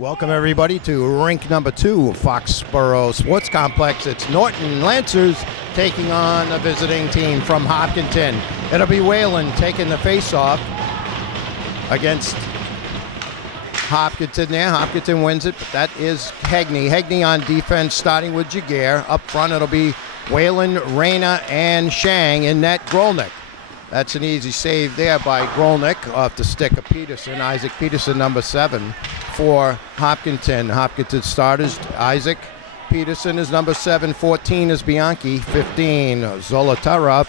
Welcome everybody to rink number 2 of Foxborough Sports Complex. It's Norton Lancers taking on a visiting team from Hopkinton. It'll be Whalen taking the face-off against Hopkinton there. Hopkinton wins it, but that is Hegney. Hegney on defense, starting with Jaguar. Up front, it'll be Whalen, Reyna, and Shang in net. Grolnick. That's an easy save there by Grolnick off the stick of Peterson. Isaac Peterson, number 7 for Hopkinton. Hopkinton starters, Isaac Peterson is number 7. 14 is Bianchi. 15, Zolotarov.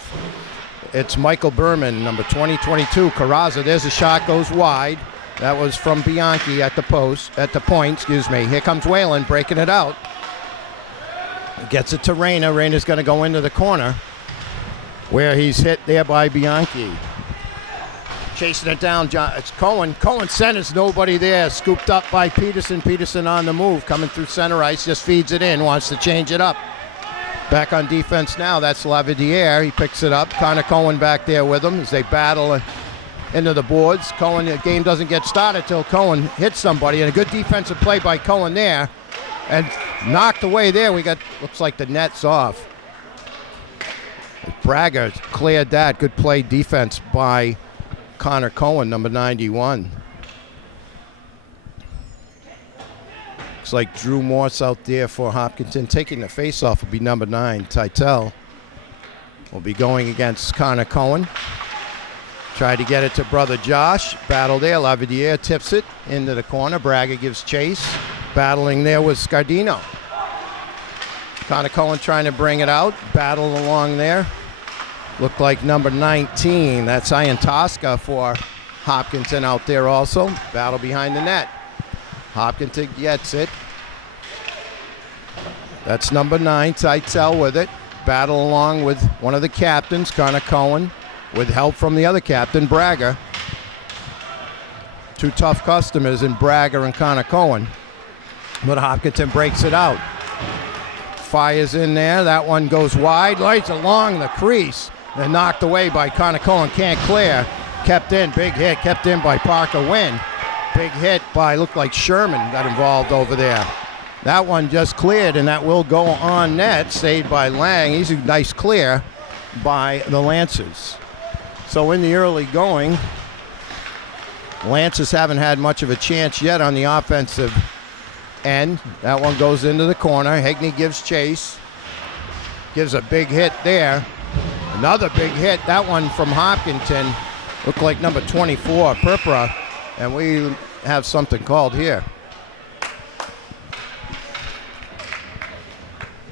It's Michael Berman, number 20, 22. Carrazza, there's a shot, goes wide. That was from Bianchi at the point. Here comes Whalen, breaking it out. Gets it to Reyna. Reyna's going to go into the corner, where he's hit there by Bianchi. Chasing it down, it's Cohen. Cohen centers, nobody there. Scooped up by Peterson. Peterson on the move, coming through center ice, just feeds it in, wants to change it up. Back on defense now, that's Lavidiere. He picks it up. Connor Cohen back there with him as they battle into the boards. Cohen, the game doesn't get started till Cohen hits somebody, and a good defensive play by Cohen there. And knocked away there. Looks like the net's off. Braga cleared that. Good play defense by Connor Cohen, number 91. Looks like Drew Morse out there for Hopkinton. Taking the face-off will be number 9, Titel. Will be going against Connor Cohen. Tried to get it to brother Josh. Battle there. Lavidiere tips it into the corner. Braga gives chase. Battling there with Scardino. Connor Cohen trying to bring it out. Battle along there. Looked like number 19. That's Ian Tosca for Hopkinton out there also. Battle behind the net. Hopkinton gets it. That's number 9, Titel with it. Battle along with one of the captains, Connor Cohen, with help from the other captain, Braga. Two tough customers in Braga and Connor Cohen. But Hopkinton breaks it out. Fires in there. That one goes wide. Lights along the crease. They're knocked away by Connor Cohen. Can't clear. Kept in. Big hit. Kept in by Parker Wynn. Big hit by, looked like Sherman got involved over there. That one just cleared, and that will go on net. Saved by Lang. Easy, nice clear by the Lancers. So in the early going, Lancers haven't had much of a chance yet on the offensive end. That one goes into the corner. Hegney gives chase. Gives a big hit there. Another big hit. That one from Hopkinton. Looked like number 24, Purpura. And we have something called here.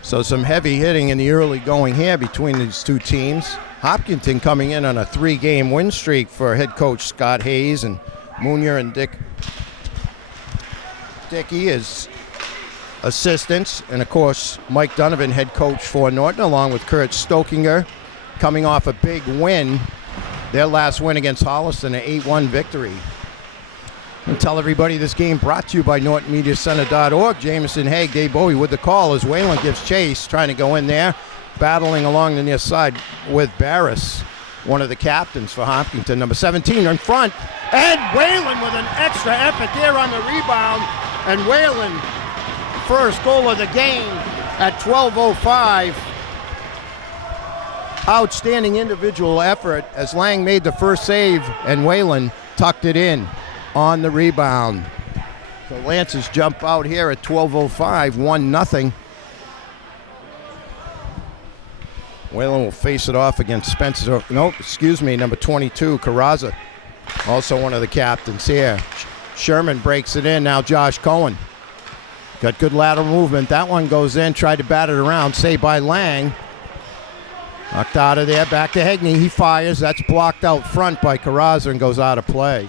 So some heavy hitting in the early going here between these two teams. Hopkinton coming in on a 3-game win streak for head coach Scott Hayes, and Munier and Dickey is assistants, and of course Mike Donovan, head coach for Norton, along with Kurt Stokinger, coming off a big win, their last win against Holliston, an 8-1 victory. And tell everybody this game brought to you by NortonMediaCenter.org. Jameson Haig, Dave Bowie with the call as Whalen gives chase, trying to go in there, battling along the near side with Barris, one of the captains for Hopkinton, number 17 in front, and Whalen with an extra effort there on the rebound, and Whalen, first goal of the game at 12:05. Outstanding individual effort as Lang made the first save, and Whalen tucked it in on the rebound. The Lancers jump out here at 12:05, 1-0. Whalen will face it off against Spencer. Number 22, Carrazza. Also one of the captains here. Sherman breaks it in. Now Josh Cohen. Got good lateral movement. That one goes in. Tried to bat it around. Saved by Lang. Knocked out of there. Back to Hegney. He fires. That's blocked out front by Carrazza and goes out of play.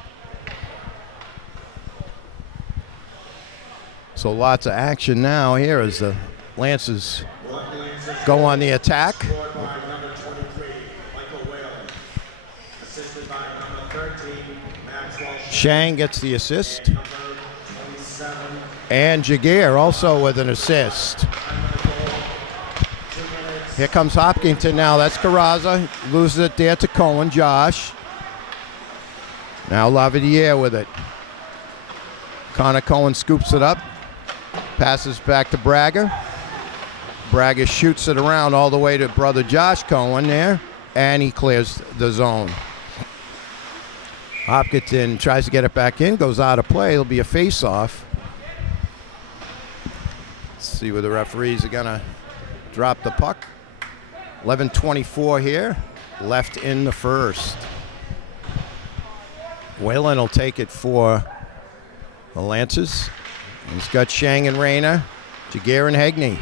So lots of action now here as the Lancers go on the attack. Shang gets the assist. And Jaguar also with an assist. Here comes Hopkinton now. That's Carrazza. Loses it there to Cohen. Josh. Now Lavidiere with it. Connor Cohen scoops it up. Passes back to Braga. Braga shoots it around all the way to brother Josh Cohen there. And he clears the zone. Hopkinton tries to get it back in. Goes out of play. It'll be a face-off. Let's see where the referees are going to drop the puck. 11:24 here. Left in the first. Whalen will take it for the Lancers. He's got Shang and Rayner, Jaguar and Hegney.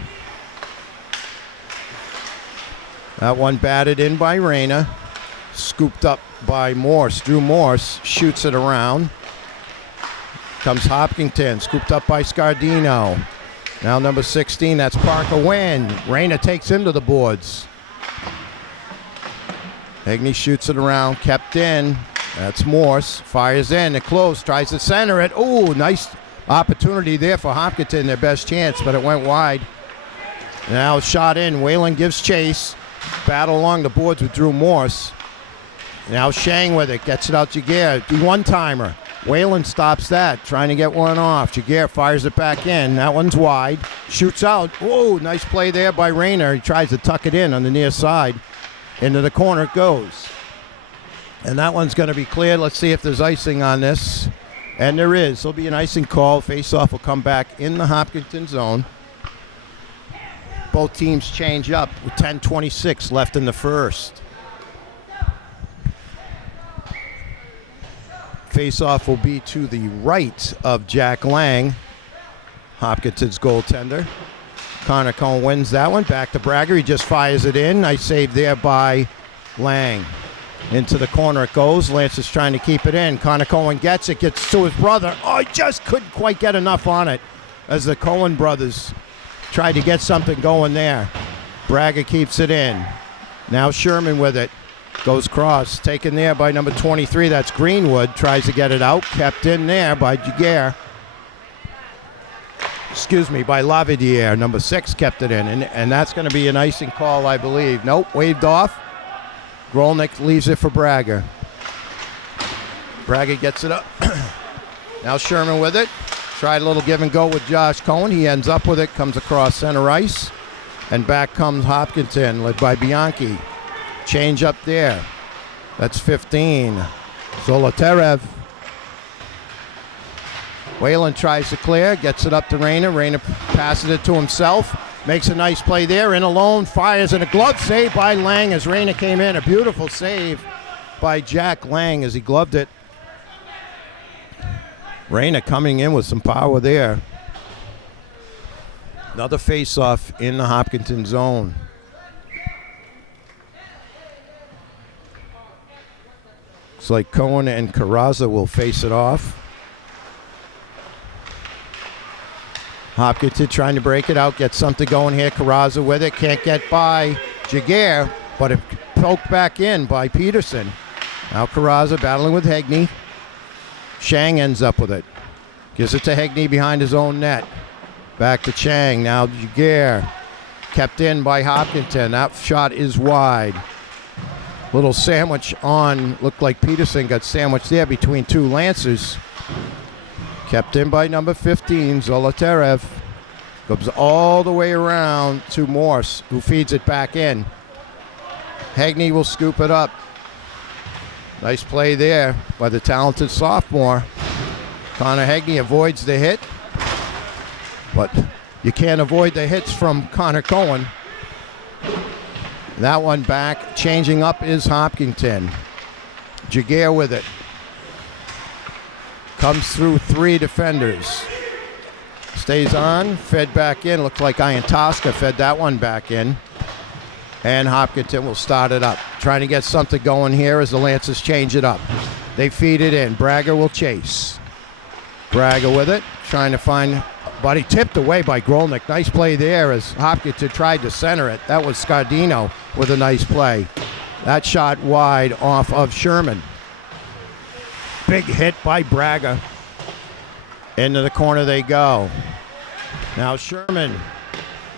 That one batted in by Rayner. Scooped up by Morse. Drew Morse shoots it around. Comes Hopkinton, scooped up by Scardino. Now number 16, that's Parker Wynn. Rayner takes him to the boards. Hegney shoots it around, kept in. That's Morse. Fires in, it close, tries to center it. Ooh, nice opportunity there for Hopkinton, their best chance, but it went wide. Now shot in, Whalen gives chase. Battle along the boards with Drew Morse. Now Shang with it, gets it out Jaguar. One-timer. Whalen stops that, trying to get one off. Jaguar fires it back in. That one's wide. Shoots out. Whoa, nice play there by Rayner. He tries to tuck it in on the near side. Into the corner it goes. And that one's going to be cleared. Let's see if there's icing on this. And there is. There'll be an icing call. Face-off will come back in the Hopkinton zone. Both teams change up with 10:26 left in the first. Face-off will be to the right of Jack Lang, Hopkinton's goaltender. Connor Cohen wins that one. Back to Braga. He just fires it in. Nice save there by Lang. Into the corner it goes. Lance is trying to keep it in. Connor Cohen gets it. Gets to his brother. Oh, he just couldn't quite get enough on it as the Cohen brothers tried to get something going there. Braga keeps it in. Now Sherman with it. Goes cross. Taken there by number 23. That's Greenwood. Tries to get it out. Kept in there by Jaguar. By Lavadier. Number 6 kept it in. And that's going to be an icing call, I believe. Nope, waved off. Grolnick leaves it for Braga. Braga gets it up. Now Sherman with it. Tried a little give and go with Josh Cohen. He ends up with it. Comes across center ice. And back comes Hopkinton, led by Bianchi. Change up there. That's 15. Zolotarev. Whalen tries to clear, gets it up to Rayner. Rayner passes it to himself. Makes a nice play there, in alone, fires, and a glove save by Lang as Rayner came in. A beautiful save by Jack Lang as he gloved it. Rayner coming in with some power there. Another face-off in the Hopkinton zone. Looks like Cohen and Carrazza will face it off. Hopkinton trying to break it out, get something going here. Carrazza with it, can't get by Jaguar, but it poked back in by Peterson. Now Carrazza battling with Hegney. Shang ends up with it. Gives it to Hegney behind his own net. Back to Chang. Now Jaguar. Kept in by Hopkinton. That shot is wide. Little sandwich on. Looked like Peterson got sandwiched there between two Lancers. Kept in by number 15, Zolotarev. Goes all the way around to Morse, who feeds it back in. Hegney will scoop it up. Nice play there by the talented sophomore. Connor Hegney avoids the hit, but you can't avoid the hits from Connor Cohen. That one back. Changing up is Hopkinton. Jaguar with it. Comes through 3 defenders. Stays on, fed back in. Looks like Iantoska fed that one back in. And Hopkinton will start it up. Trying to get something going here as the Lancers change it up. They feed it in. Braga will chase. Braga with it. Trying to find, but he tipped away by Grolnick. Nice play there as Hopkinton tried to center it. That was Scardino with a nice play. That shot wide off of Sherman. Big hit by Braga. Into the corner they go. Now Sherman.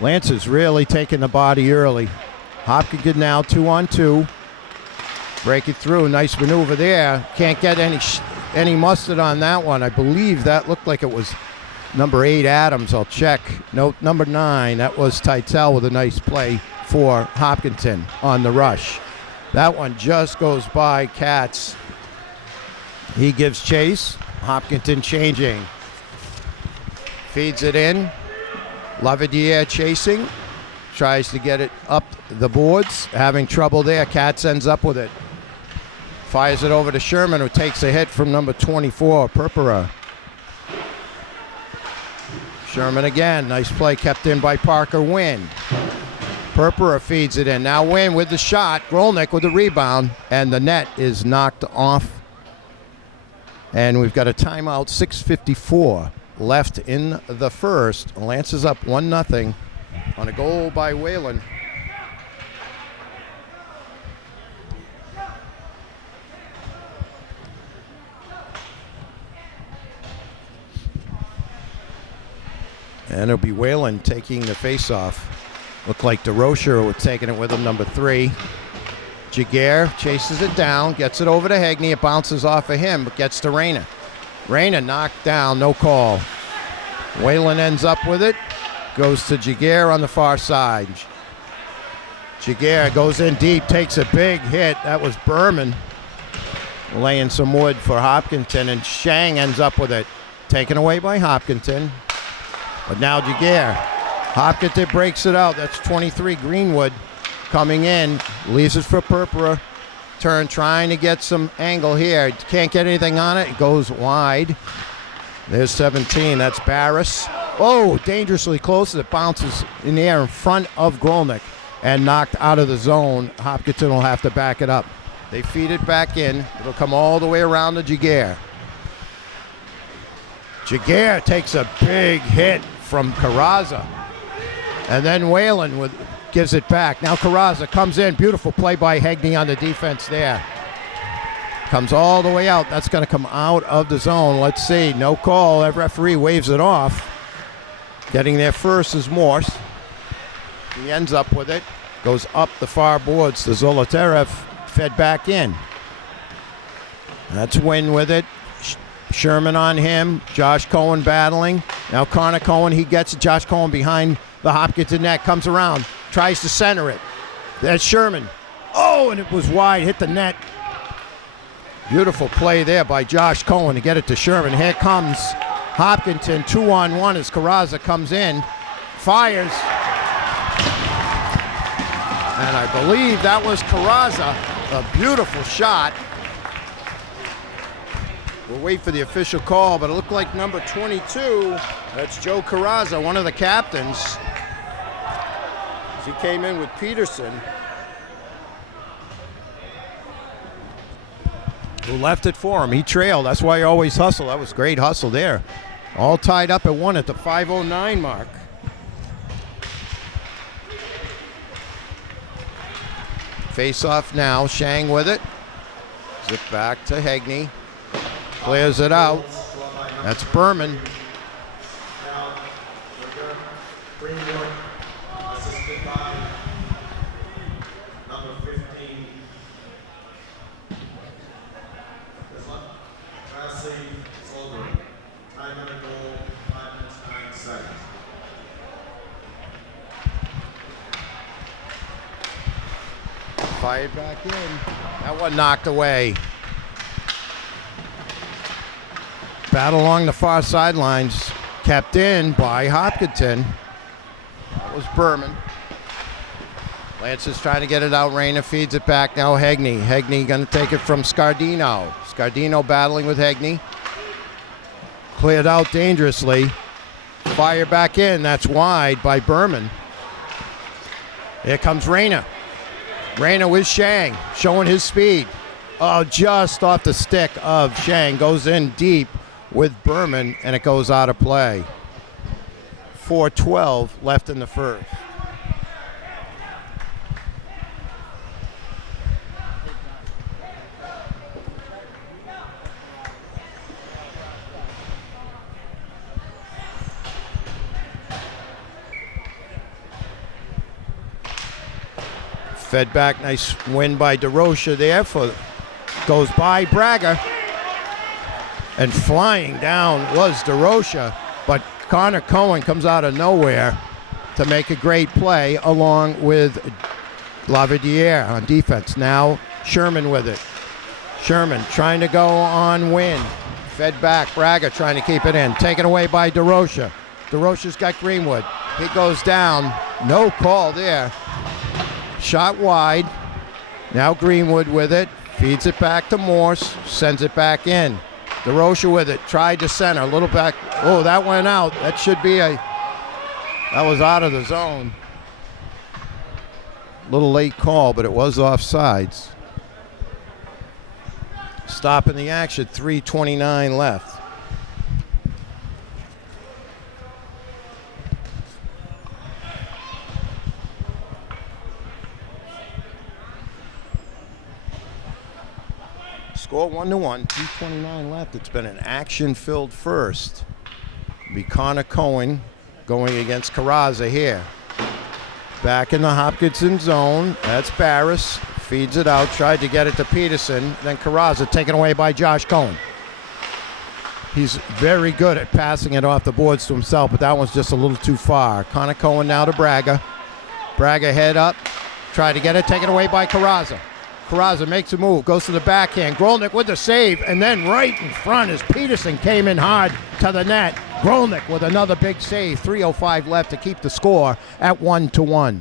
Lancers really taking the body early. Hopkinton now 2-on-2. Break it through. Nice maneuver there. Can't get any any mustard on that one. I believe that looked like it was number 8, Adams. I'll check. No, number 9. That was Teitel with a nice play for Hopkinton on the rush. That one just goes by Katz. He gives chase. Hopkinton changing. Feeds it in. Lavadier chasing. Tries to get it up the boards. Having trouble there. Katz ends up with it. Fires it over to Sherman, who takes a hit from number 24, Purpura. Sherman again. Nice play kept in by Parker Wynn. Purpura feeds it in. Now Wynn with the shot. Grolnick with the rebound. And the net is knocked off. And we've got a timeout, 6:54 left in the first. Lance is up 1-0 on a goal by Whalen. And it'll be Whalen taking the face-off. Looked like DeRocher was taking it with him, number 3. Jaguar chases it down, gets it over to Hegney. It bounces off of him, but gets to Reyna. Reyna knocked down, no call. Whalen ends up with it. Goes to Jaguar on the far side. Jaguar goes in deep, takes a big hit. That was Berman laying some wood for Hopkinton, and Shang ends up with it. Taken away by Hopkinton. But now Jaguar. Hopkinton breaks it out. That's 23 Greenwood coming in. Leaves it for Purpura. Turn trying to get some angle here. Can't get anything on it. It goes wide. There's 17. That's Barris. Oh, dangerously close. It bounces in the air in front of Grolnick and knocked out of the zone. Hopkinton will have to back it up. They feed it back in. It'll come all the way around to Jaguar. Jaguar takes a big hit from Carrazza. And then Whalen gives it back. Now Carrazza comes in. Beautiful play by Hegney on the defense there. Comes all the way out. That's going to come out of the zone. Let's see. No call. That referee waves it off. Getting there first is Morse. He ends up with it. Goes up the far boards to Zolotarev. Fed back in. That's Wynn with it. Sherman on him. Josh Cohen battling. Now Connor Cohen, he gets it. Josh Cohen behind the Hopkinton net. Comes around. Tries to center it. There's Sherman. Oh, and it was wide. Hit the net. Beautiful play there by Josh Cohen to get it to Sherman. Here comes Hopkinton. 2-on-1 as Carrazza comes in. Fires. And I believe that was Carrazza. A beautiful shot. We'll wait for the official call, but it looked like number 22, that's Joe Carrazza, one of the captains. He came in with Peterson, who left it for him. He trailed. That's why you always hustle. That was great hustle there. All tied up at 1 at the 5:09 mark. Face off now. Shang with it. Zip back to Hegney. Clears it out. That's Berman. Fired back in. That one knocked away. Battle along the far sidelines, kept in by Hopkinton. That was Berman. Lance is trying to get it out. Reyna feeds it back. Now Hegney. Hegney going to take it from Scardino. Scardino battling with Hegney. Cleared out dangerously. Fire back in. That's wide by Berman. Here comes Reyna. Reyna with Shang, showing his speed. Oh, just off the stick of Shang. Goes in deep with Berman, and it goes out of play. 4:12 left in the first. Fed back, nice win by DeRocher there. Goes by Braga. And flying down was DeRocha, but Connor Cohen comes out of nowhere to make a great play along with Lavadier on defense. Now Sherman with it. Sherman trying to go on win. Fed back. Braga trying to keep it in. Taken away by DeRocha. DeRocha's got Greenwood. He goes down. No call there. Shot wide. Now Greenwood with it. Feeds it back to Morse. Sends it back in. DeRocha with it. Tried to center. A little back. Oh, that went out. That should be a... That was out of the zone. Little late call, but it was offsides. Stopping the action. 3:29 left. Score 1-1, 2:29 left. It's been an action-filled first. It'll be Connor Cohen going against Carrazza here. Back in the Hopkinton zone. That's Barris. Feeds it out. Tried to get it to Peterson. Then Carrazza taken away by Josh Cohen. He's very good at passing it off the boards to himself, but that one's just a little too far. Connor Cohen now to Braga. Braga head up. Tried to get it. Taken away by Carrazza. Carrazza makes a move, goes to the backhand. Grolnick with the save, and then right in front as Peterson came in hard to the net. Grolnick with another big save. 3:05 left to keep the score at 1-1.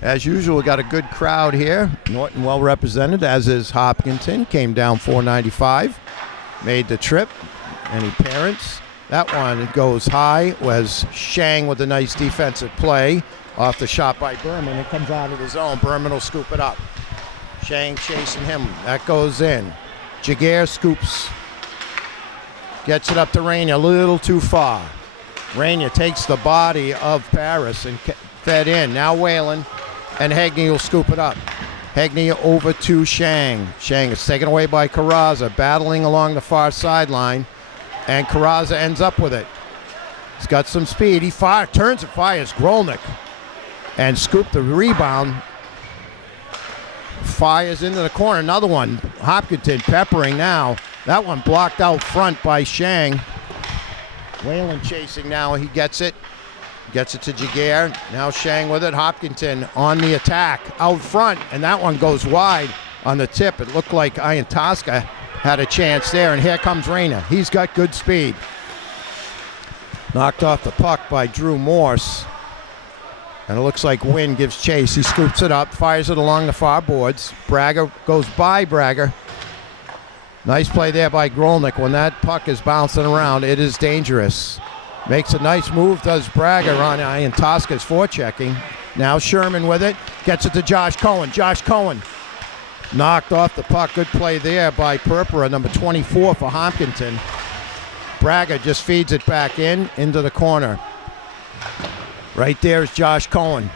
As usual, we got a good crowd here. Norton well represented, as is Hopkinton. Came down 495, made the trip. Any parents? That one goes high. Was Shang with a nice defensive play off the shot by Berman. It comes out of the zone. Berman will scoop it up. Shang chasing him. That goes in. Jaguar scoops. Gets it up to Rainier. A little too far. Rainier takes the body of Paris and fed in. Now Whalen and Hegney will scoop it up. Hegney over to Shang. Shang is taken away by Carrazza. Battling along the far sideline. And Carrazza ends up with it. He's got some speed. He turns and fires Grolnick. And scooped the rebound. Fires into the corner. Another one. Hopkinton peppering now. That one blocked out front by Shang. Whalen chasing now. He gets it. Gets it to Jaguar. Now Shang with it. Hopkinton on the attack. Out front. And that one goes wide on the tip. It looked like Iantoska had a chance there, and here comes Reyna. He's got good speed. Knocked off the puck by Drew Morse. And it looks like Wynn gives chase. He scoops it up, fires it along the far boards. Braga goes by Braga. Nice play there by Grolnick. When that puck is bouncing around, it is dangerous. Makes a nice move, does Braga on Iantoska's forechecking. Now Sherman with it. Gets it to Josh Cohen. Josh Cohen. Knocked off the puck. Good play there by Purpura, number 24 for Hopkinton. Braga just feeds it back into the corner. Right there is Josh Cohen.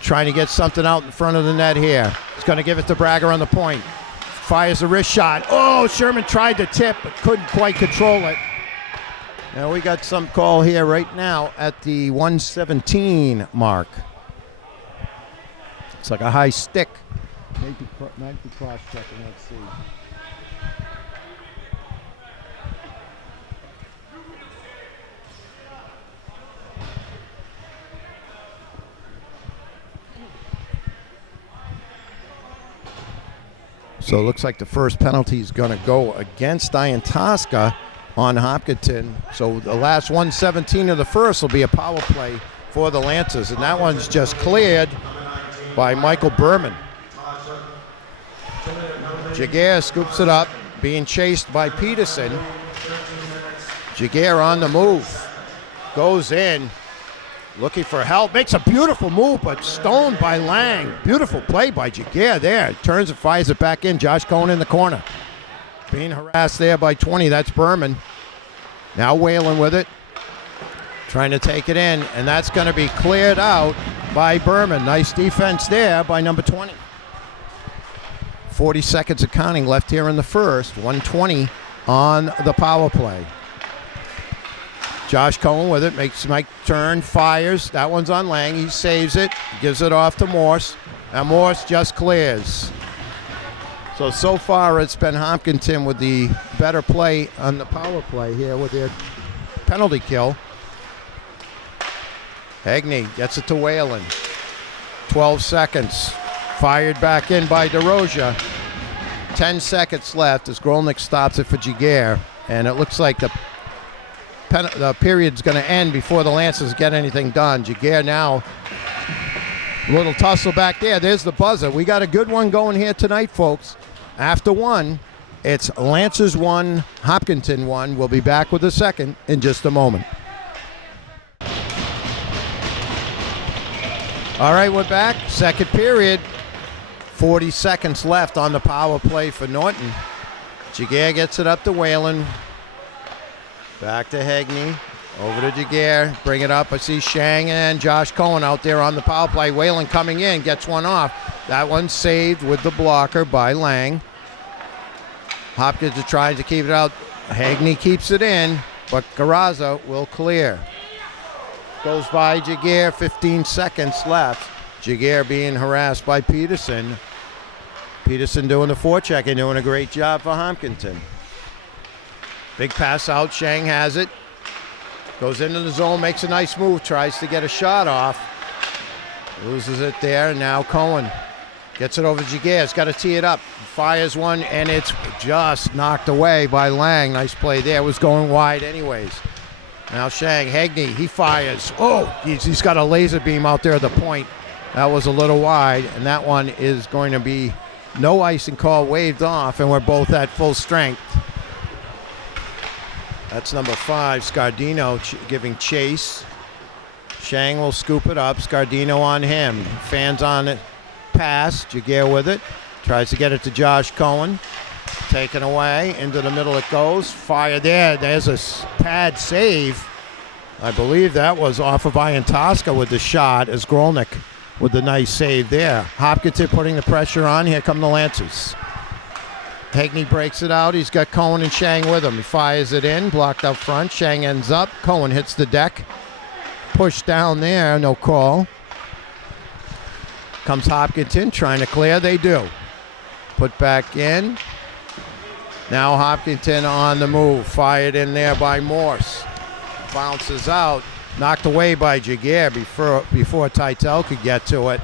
Trying to get something out in front of the net here. He's going to give it to Braga on the point. Fires a wrist shot. Oh, Sherman tried to tip, but couldn't quite control it. Now we got some call here right now at the 117 mark. It's like a high stick. Might be cross-checking. Let's see. So it looks like the first penalty is going to go against Iantoska on Hopkinton. So the last 117 of the first will be a power play for the Lancers. And that one's just cleared by Michael Berman. Jaguar scoops it up, being chased by Peterson. Jaguar on the move. Goes in, looking for help. Makes a beautiful move, but stoned by Lang. Beautiful play by Jaguar there. Turns and fires it back in. Josh Cohen in the corner. Being harassed there by 20. That's Berman. Now Whalen with it. Trying to take it in, and that's going to be cleared out by Berman. Nice defense there by number 20. 40 seconds of counting left here in the first. 120 on the power play. Josh Cohen with it, makes Mike turn, fires. That one's on Lang. He saves it, gives it off to Morse. And Morse just clears. So far it's been Hopkinton with the better play on the power play here with their penalty kill. Hegney gets it to Whalen. 12 seconds. Fired back in by DeRosia. 10 seconds left as Grolnick stops it for Giguere. And it looks like the period's going to end before the Lancers get anything done. Giguere now, a little tussle back there. There's the buzzer. We got a good one going here tonight, folks. After one, it's Lancers 1, Hopkinton 1. We'll be back with the second in just a moment. All right, we're back. Second period. 40 seconds left on the power play for Norton. Giguere gets it up to Whalen. Back to Hegney. Over to Giguere. Bring it up. I see Shang and Josh Cohen out there on the power play. Whalen coming in. Gets one off. That one's saved with the blocker by Lang. Hopkins is trying to keep it out. Hegney keeps it in, but Garraza will clear. Goes by Giguere. 15 seconds left. Giguere being harassed by Peterson. Peterson doing the forecheck and doing a great job for Hopkinton. Big pass out. Shang has it. Goes into the zone, makes a nice move, tries to get a shot off. Loses it there, and now Cohen gets it over to Giguere. He's got to tee it up. Fires one, and it's just knocked away by Lang. Nice play there. It was going wide anyways. Now Shang, Hegney, he fires. Oh, he's got a laser beam out there at the point. That was a little wide, and that one is going to be no icing call, waved off, and we're both at full strength. That's number 5, Scardino giving chase. Shang will scoop it up. Scardino on him. Fans on it. Pass. Giguere with it. Tries to get it to Josh Cohen. Taken away. Into the middle it goes. Fire there. There's a pad save. I believe that was off of Ian Tosca with the shot as Grolnick with the nice save there. Hopkinton putting the pressure on. Here come the Lancers. Hegney breaks it out. He's got Cohen and Shang with him. He fires it in, blocked up front. Shang ends up. Cohen hits the deck. Push down there, no call. Comes Hopkinton trying to clear. They do. Put back in. Now Hopkinton on the move. Fired in there by Morse. Bounces out. Knocked away by Giguere before Titel could get to it.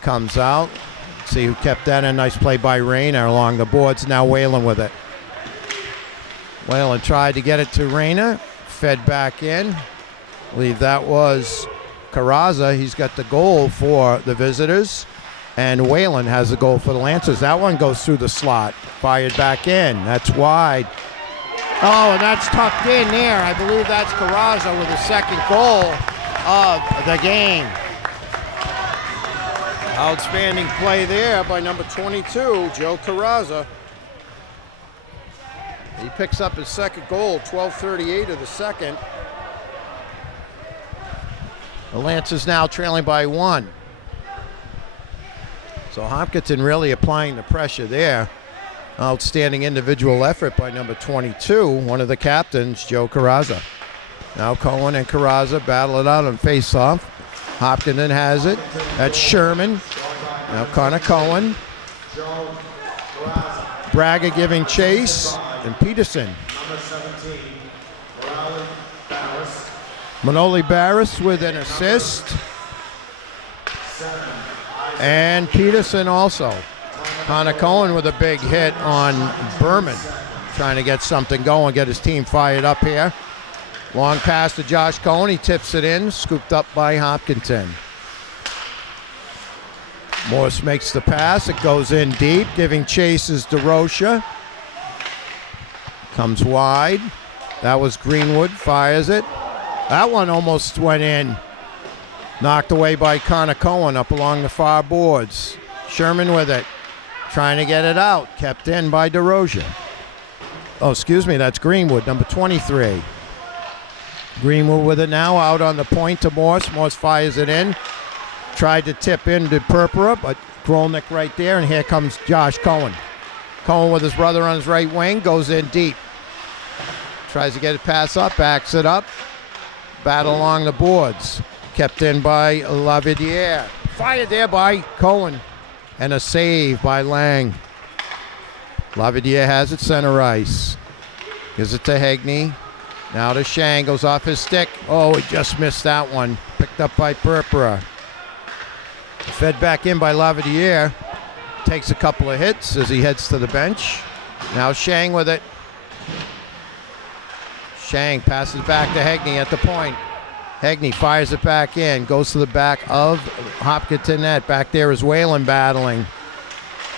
Comes out. See who kept that in. Nice play by Rayner along the boards. Now Whalen with it. Whalen tried to get it to Rayner. Fed back in. I believe that was Carrazza. He's got the goal for the visitors. And Whalen has the goal for the Lancers. That one goes through the slot. Fired back in. That's wide. Oh, and that's tucked in there. I believe that's Carrazza with the second goal of the game. Outstanding play there by number 22, Joe Carrazza. He picks up his second goal, 12:38 of the second. The Lancers now trailing by 1. So Hopkinton really applying the pressure there. Outstanding individual effort by number 22, one of the captains, Joe Carrazza. Now Cohen and Carrazza battle it out on face-off. Hopkinton has it. That's Sherman. Now Connor Cohen. Braga giving chase. And Peterson. Manoli Barris with an assist. And Peterson also. Connor Cohen with a big hit on Berman. Trying to get something going, get his team fired up here. Long pass to Josh Cohen. He tips it in. Scooped up by Hopkinton. Morse makes the pass. It goes in deep. Giving chase is DeRosia. Comes wide. That was Greenwood. Fires it. That one almost went in. Knocked away by Connor Cohen up along the far boards. Sherman with it. Trying to get it out. Kept in by DeRosia. Oh, excuse me. That's Greenwood, number 23. Greenwood with it now, out on the point to Morse. Morse fires it in. Tried to tip into Purpura, but Grolnick right there, and here comes Josh Cohen. Cohen with his brother on his right wing, goes in deep. Tries to get it pass up, backs it up. Battle along the boards. Kept in by Lavidiere. Fired there by Cohen. And a save by Lang. Lavidiere has it center ice. Gives it to Hegney. Now to Shang. Goes off his stick. Oh, he just missed that one. Picked up by Purpura. Fed back in by Lavidiere. Takes a couple of hits as he heads to the bench. Now Shang with it. Shang passes back to Hegney at the point. Hegney fires it back in. Goes to the back of Hopkinton net. Back there is Whalen battling.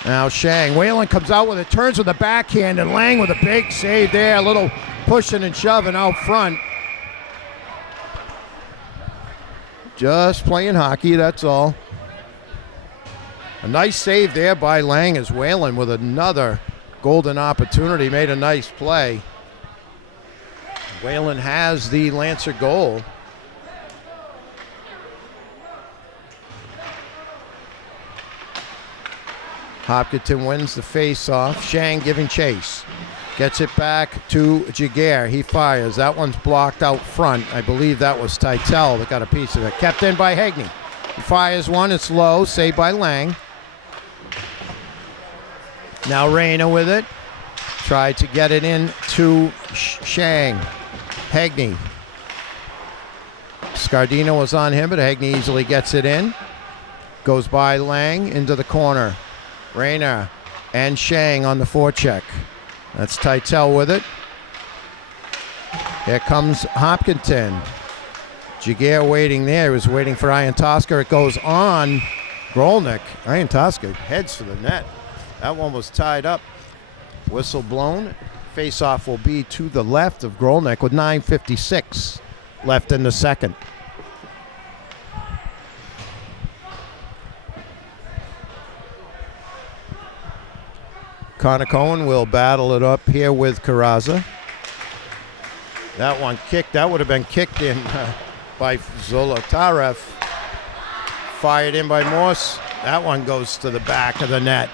Now Shang. Whalen comes out with it. Turns with a backhand. And Lang with a big save there. A little pushing and shoving out front. Just playing hockey, that's all. A nice save there by Lang as Whalen with another golden opportunity. Made a nice play. Whalen has the Lancer goal. Hopkinton wins the face-off. Shang giving chase. Gets it back to Giguere. He fires. That one's blocked out front. I believe that was Titel that got a piece of it. Kept in by Hegney. He fires one. It's low. Saved by Lang. Now Reyna with it. Tried to get it in to Shang. Hegney. Scardino was on him, but Hegney easily gets it in. Goes by Lang into the corner. Reyna and Shang on the forecheck. That's Titel with it. Here comes Hopkinton. Giguere waiting there. He was waiting for Iantoska. It goes on Grolnick. Iantoska heads for the net. That one was tied up. Whistle blown. Face-off will be to the left of Grolnick with 9:56 left in the second. Connor Cohen will battle it up here with Carrazza. That one kicked. That would have been kicked in by Zolotarev. Fired in by Morse. That one goes to the back of the net.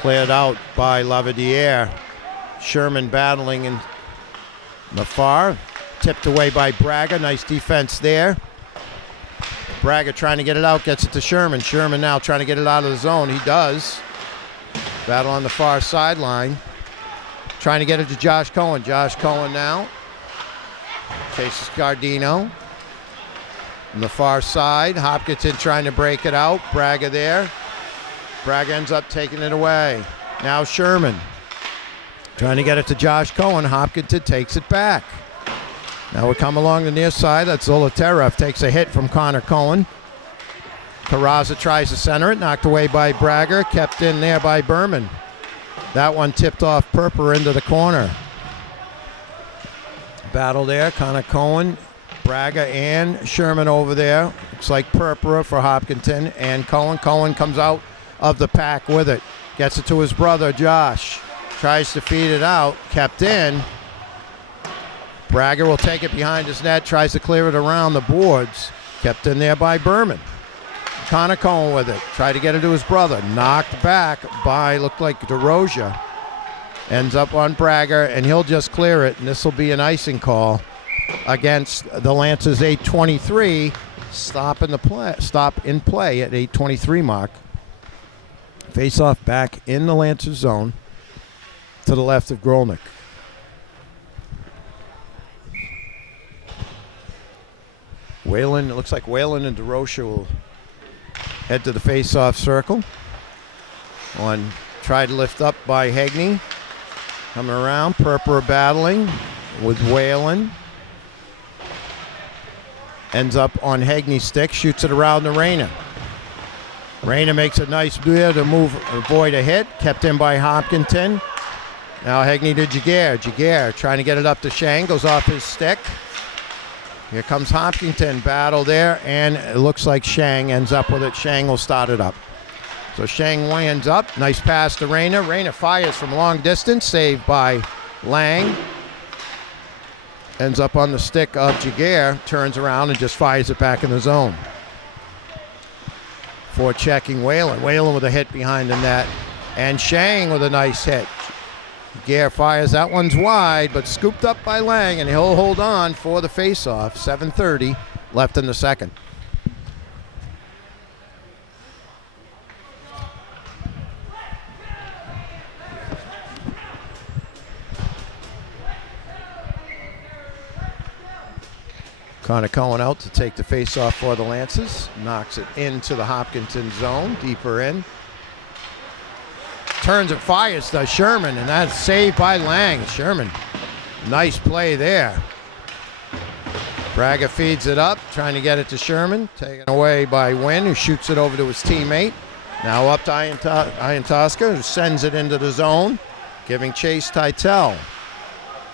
Cleared out by Lavidiere. Sherman battling in the far. Tipped away by Braga. Nice defense there. Braga trying to get it out. Gets it to Sherman. Sherman now trying to get it out of the zone. He does. Battle on the far sideline. Trying to get it to Josh Cohen. Josh Cohen now. Chases Gardino. On the far side. Hopkinton trying to break it out. Braga there. Braga ends up taking it away. Now Sherman. Trying to get it to Josh Cohen. Hopkinton takes it back. Now we come along the near side. That's Zolotarev. Takes a hit from Connor Cohen. Carrazza tries to center it. Knocked away by Braga. Kept in there by Berman. That one tipped off Purpura into the corner. Battle there. Connor Cohen, Braga, and Sherman over there. Looks like Purpura for Hopkinton and Cohen. Cohen comes out of the pack with it. Gets it to his brother, Josh. Tries to feed it out. Kept in. Braga will take it behind his net. Tries to clear it around the boards. Kept in there by Berman. Connor Cohen with it. Tried to get it to his brother. Knocked back by, looked like DeRosia. Ends up on Braga, and he'll just clear it. And this will be an icing call against the Lancers. 8:23. Stop in play at 8:23 mark. Face off back in the Lancers zone to the left of Grolnick. Whalen, it looks like Whalen and DeRosia will head to the face-off circle. One tried to lift up by Hegney. Coming around, Purpura battling with Whalen. Ends up on Hegney's stick, shoots it around to Reyna. Reyna makes a nice move to avoid a hit. Kept in by Hopkinton. Now Hegney to Giguere. Giguere trying to get it up to Shang. Goes off his stick. Here comes Hopkinton. Battle there. And it looks like Shang ends up with it. Shang will start it up. So Shang ends up. Nice pass to Reyna. Reyna fires from long distance. Saved by Lang. Ends up on the stick of Giguere. Turns around and just fires it back in the zone. For checking Whalen. Whalen with a hit behind the net. And Shang with a nice hit. Gare fires. That one's wide, but scooped up by Lang, and he'll hold on for the face-off. 7:30 left in the second. Connor Cohen out to take the face-off for the Lancers. Knocks it into the Hopkinton zone, deeper in. Turns and fires to Sherman, and that's saved by Lang. Sherman, nice play there. Braga feeds it up, trying to get it to Sherman. Taken away by Wynn, who shoots it over to his teammate. Now up to Iantoska, who sends it into the zone, giving chase Titel.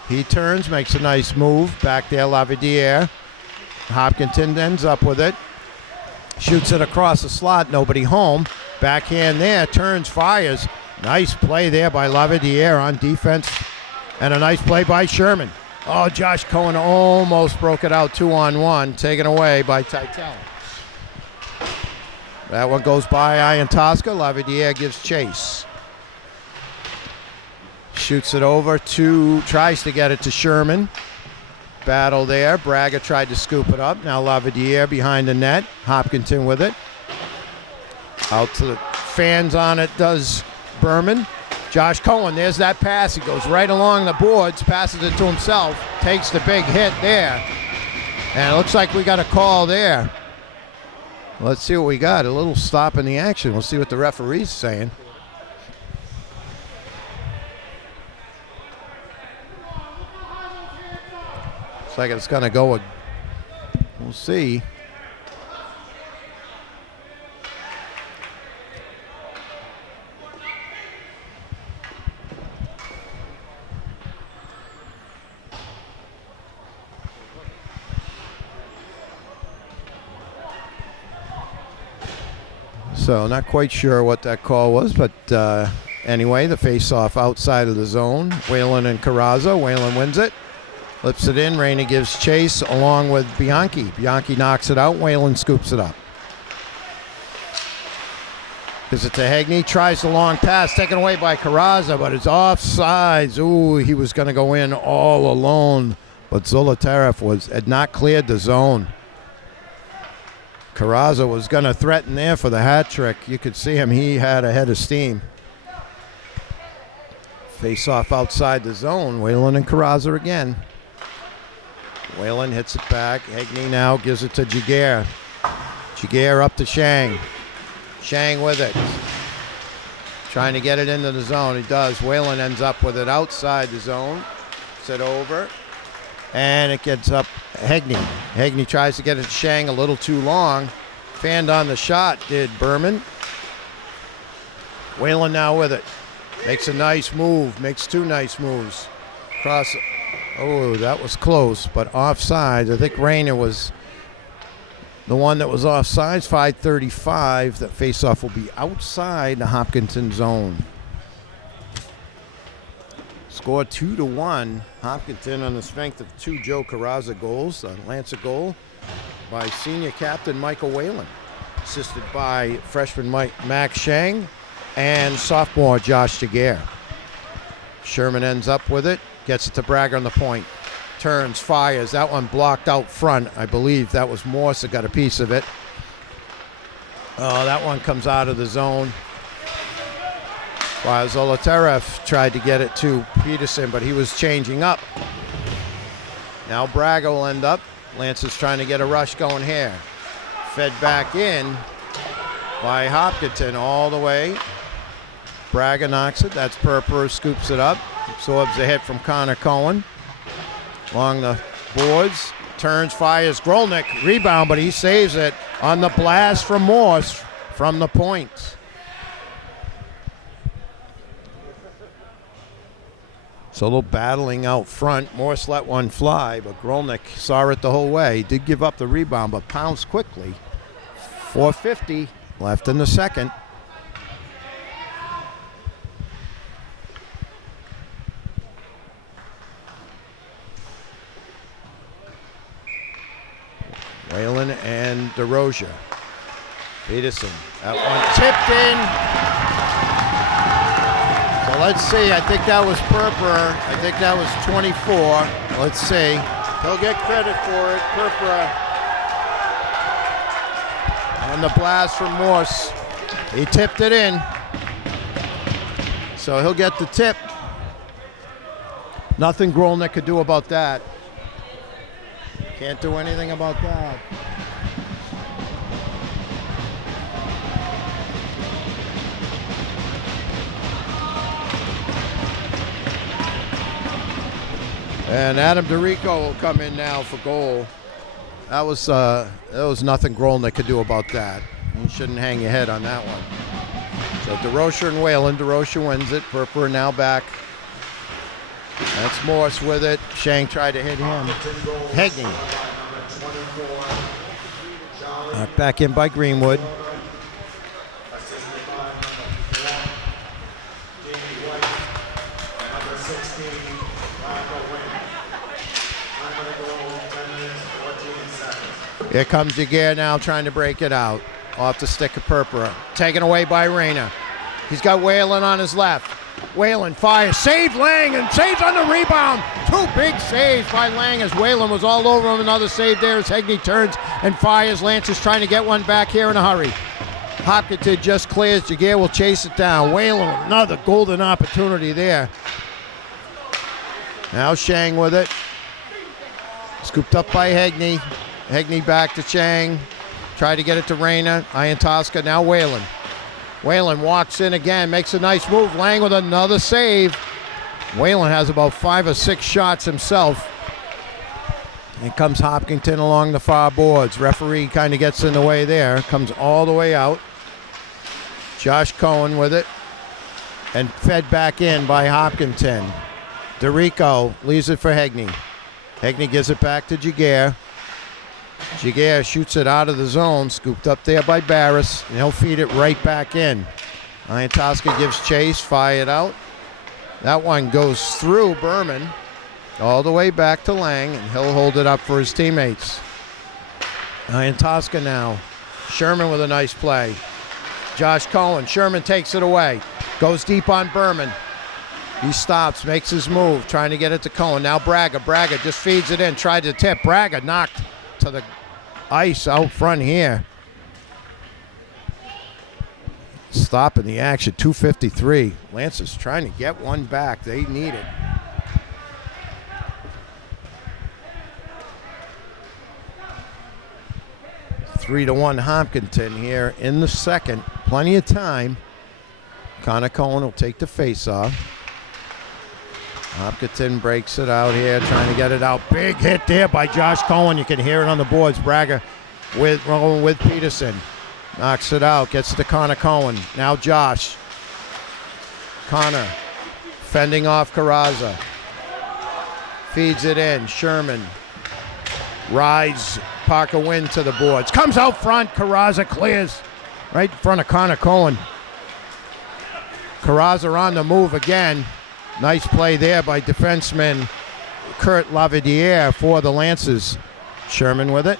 He turns, makes a nice move. Back there, Lavidiere. Hopkinton ends up with it. Shoots it across the slot, nobody home. Backhand there, turns, fires. Nice play there by Lavidiere on defense. And a nice play by Sherman. Oh, Josh Cohen almost broke it out 2-on-1. Taken away by Titel. That one goes by Iantoska. Lavidiere gives chase. Shoots it over to, tries to get it to Sherman. Battle there. Braga tried to scoop it up. Now Lavidiere behind the net. Hopkinton with it. Out to the fans on it does Berman. Josh Cohen, there's that pass. He goes right along the boards, passes it to himself, takes the big hit there. And it looks like we got a call there. Let's see what we got. A little stop in the action. We'll see what the referee's saying. Looks like it's going to go. We'll see. So not quite sure what that call was, but anyway, the face-off outside of the zone. Whalen and Carrazza. Whalen wins it. Flips it in. Rainey gives chase along with Bianchi. Bianchi knocks it out. Whalen scoops it up. Gives it to Hegney. Tries the long pass. Taken away by Carrazza, but it's offsides. Ooh, he was going to go in all alone, but Zolotarev had not cleared the zone. Carrazza was going to threaten there for the hat trick. You could see him. He had a head of steam. Face off outside the zone. Whalen and Carrazza again. Whalen hits it back. Hegney now gives it to Giguere. Giguere up to Shang. Shang with it. Trying to get it into the zone. He does. Whalen ends up with it outside the zone. Sit over. And it gets up Hegney. Hegney tries to get it to Shang a little too long. Fanned on the shot did Berman. Whalen now with it. Makes a nice move. Makes two nice moves. Cross. Oh, that was close, but offside. I think Rayner was the one that was offside. 5:35. That faceoff will be outside the Hopkinton zone. Score 2-1. Hopkinton on the strength of two Joe Carrazza goals. A Lancer goal by senior captain Michael Whalen, assisted by freshman Max Shang and sophomore Josh Giguere. Sherman ends up with it. Gets it to Braga on the point. Turns, fires. That one blocked out front. I believe that was Morse that got a piece of it. Oh, that one comes out of the zone. While Zolotarev tried to get it to Peterson, but he was changing up. Now Braga will end up. Lance's trying to get a rush going here. Fed back in by Hopkinton all the way. Braga knocks it. That's Purpura, scoops it up. Absorbs the hit from Connor Cohen. Along the boards. Turns, fires. Grolnick, rebound, but he saves it on the blast from Morse from the point. So a little battling out front. Morse let one fly, but Grolnick saw it the whole way. He did give up the rebound, but pounced quickly. 4:50 left in the second. Whalen and DeRozier. Peterson. That one tipped in. Let's see. I think that was Purpura. I think that was 24. Let's see. He'll get credit for it. Purpura on the blast from Morse. He tipped it in. So he'll get the tip. Nothing Grolnick could do about that. Can't do anything about that. And Adam DeRico will come in now for goal. That was nothing Grolnick could do about that. You shouldn't hang your head on that one. So DeRocher and Whalen. DeRocher wins it. Purpura now back. That's Morse with it. Shang tried to hit him. Hegney. Back in by Greenwood. Here comes Jaguar now trying to break it out. Off the stick of Purpura. Taken away by Reyna. He's got Whalen on his left. Whalen fires. Saved Lang and saves on the rebound. Two big saves by Lang as Whalen was all over him. Another save there as Hegney turns and fires. Lance is trying to get one back here in a hurry. Hopkinton just clears. Jaguar will chase it down. Whalen, another golden opportunity there. Now Shang with it. Scooped up by Hegney. Hegney back to Chang. Tried to get it to Reyna. Iantoska, now Whalen. Whalen walks in again, makes a nice move. Lang with another save. Whalen has about 5 or 6 shots himself. Here comes Hopkinton along the far boards. Referee kind of gets in the way there. Comes all the way out. Josh Cohen with it. And fed back in by Hopkinton. DeRico leaves it for Hegney. Hegney gives it back to Jaguar. Jaguar shoots it out of the zone, scooped up there by Barris, and he'll feed it right back in. Iantoska gives chase, fire it out. That one goes through Berman, all the way back to Lang, and he'll hold it up for his teammates. Iantoska now. Sherman with a nice play. Josh Cohen, Sherman takes it away. Goes deep on Berman. He stops, makes his move, trying to get it to Cohen. Now Braga. Braga just feeds it in, tried to tip. Braga knocked to the ice out front here. Stopping the action, 2:53. Lance is trying to get one back. They need it. Three to 1 Hopkinton here in the second. Plenty of time. Connor Cohen will take the face-off. Hopkinton breaks it out here, trying to get it out. Big hit there by Josh Cohen. You can hear it on the boards. Braga rolling with Peterson. Knocks it out, gets to Connor Cohen. Now Josh. Connor fending off Carrazza. Feeds it in. Sherman rides Parker Wynn to the boards. Comes out front. Carrazza clears right in front of Connor Cohen. Carrazza on the move again. Nice play there by defenseman Kurt Lavadier for the Lancers. Sherman with it.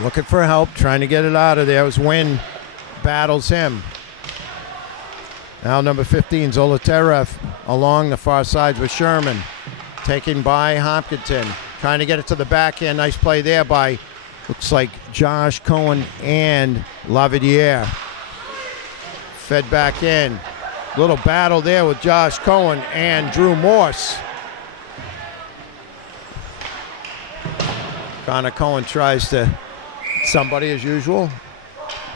Looking for help, trying to get it out of there as Wynn battles him. Now number 15, Zolotarev, along the far sides with Sherman. Taken by Hopkinton. Trying to get it to the backhand. Nice play there by, looks like Josh Cohen and Lavadier. Fed back in. Little battle there with Josh Cohen and Drew Morse. Connor Cohen tries to somebody as usual.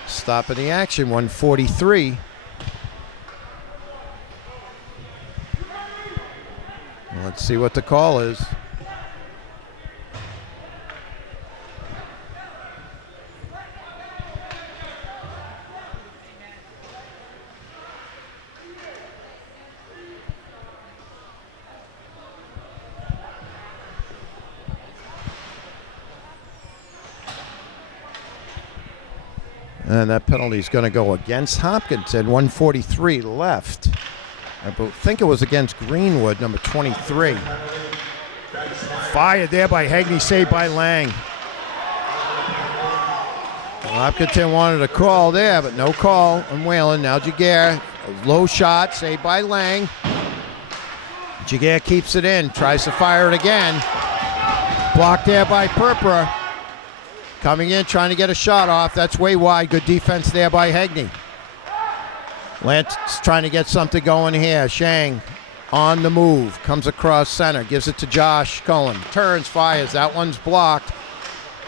Stopping the action, 1:43. Let's see what the call is. And that penalty is going to go against Hopkinton. 1:43 left. I think it was against Greenwood, number 23. Fired there by Hegney, saved by Lang. Hopkinton wanted a call there, but no call on Whalen. Now Jaguar low shot, saved by Lang. Jaguar keeps it in, tries to fire it again. Blocked there by Purpura. Coming in, trying to get a shot off. That's way wide. Good defense there by Hegney. Lance trying to get something going here. Shang on the move. Comes across center. Gives it to Josh Cohen. Turns, fires. That one's blocked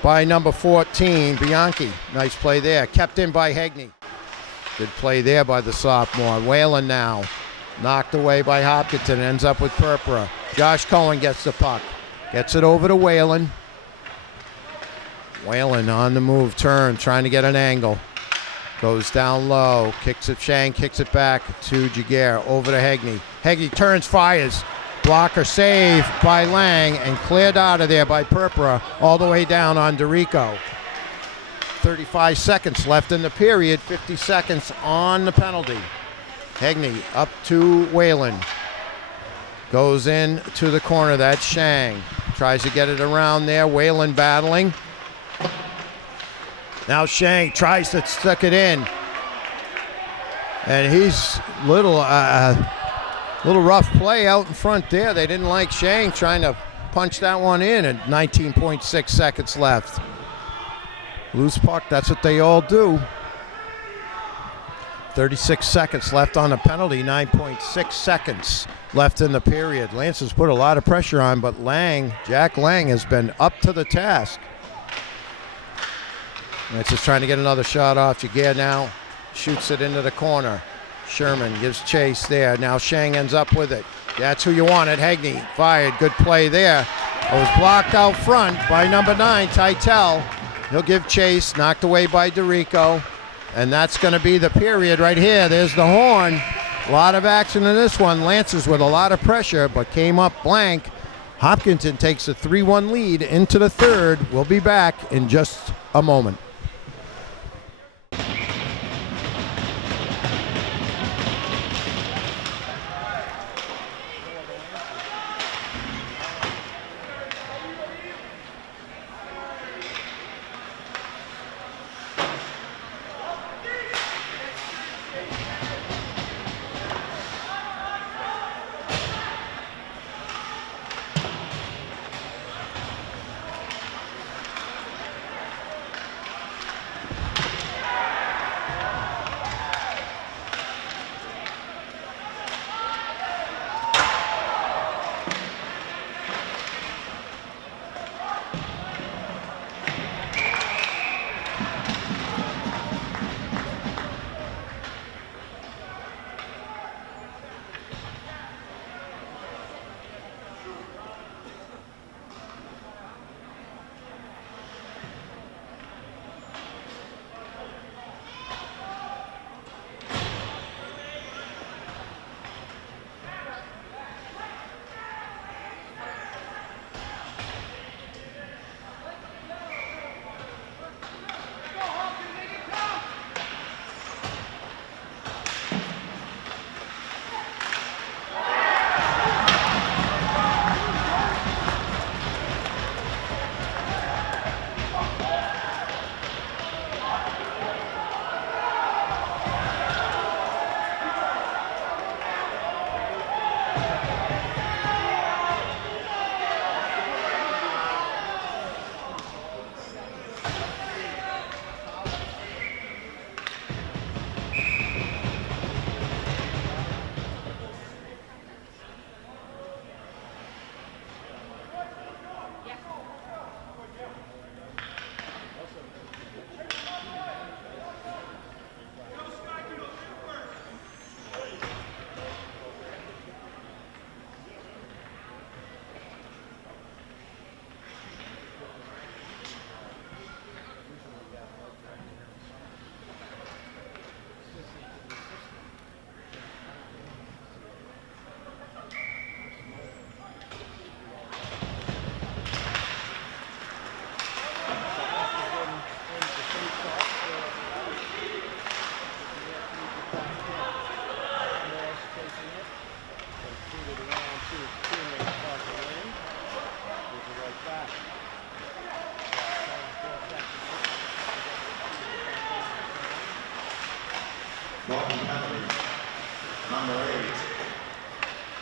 by number 14, Bianchi. Nice play there. Kept in by Hegney. Good play there by the sophomore. Whalen now. Knocked away by Hopkinton. Ends up with Purpura. Josh Cohen gets the puck. Gets it over to Whalen. Whalen on the move. Turn. Trying to get an angle. Goes down low. Kicks it. Shang kicks it back to Jaguar. Over to Hegney. Hegney turns, fires. Blocker save by Lang and cleared out of there by Purpura all the way down on DeRico. 35 seconds left in the period. 50 seconds on the penalty. Hegney up to Whalen. Goes in to the corner. That's Shang. Tries to get it around there. Whalen battling. Now Shang tries to stick it in. And he's little rough play out in front there. They didn't like Shang trying to punch that one in at 19.6 seconds left. Loose puck, that's what they all do. 36 seconds left on the penalty, 9.6 seconds left in the period. Lance has put a lot of pressure on, but Jack Lang has been up to the task. Lance is trying to get another shot off. Jaguar now shoots it into the corner. Sherman gives chase there. Now Shang ends up with it. That's who you wanted. Hegney fired. Good play there. It was blocked out front by number 9, Titel. He'll give chase. Knocked away by DeRico. And that's going to be the period right here. There's the horn. A lot of action in this one. Lancers with a lot of pressure, but came up blank. Hopkinton takes a 3-1 lead into the third. We'll be back in just a moment.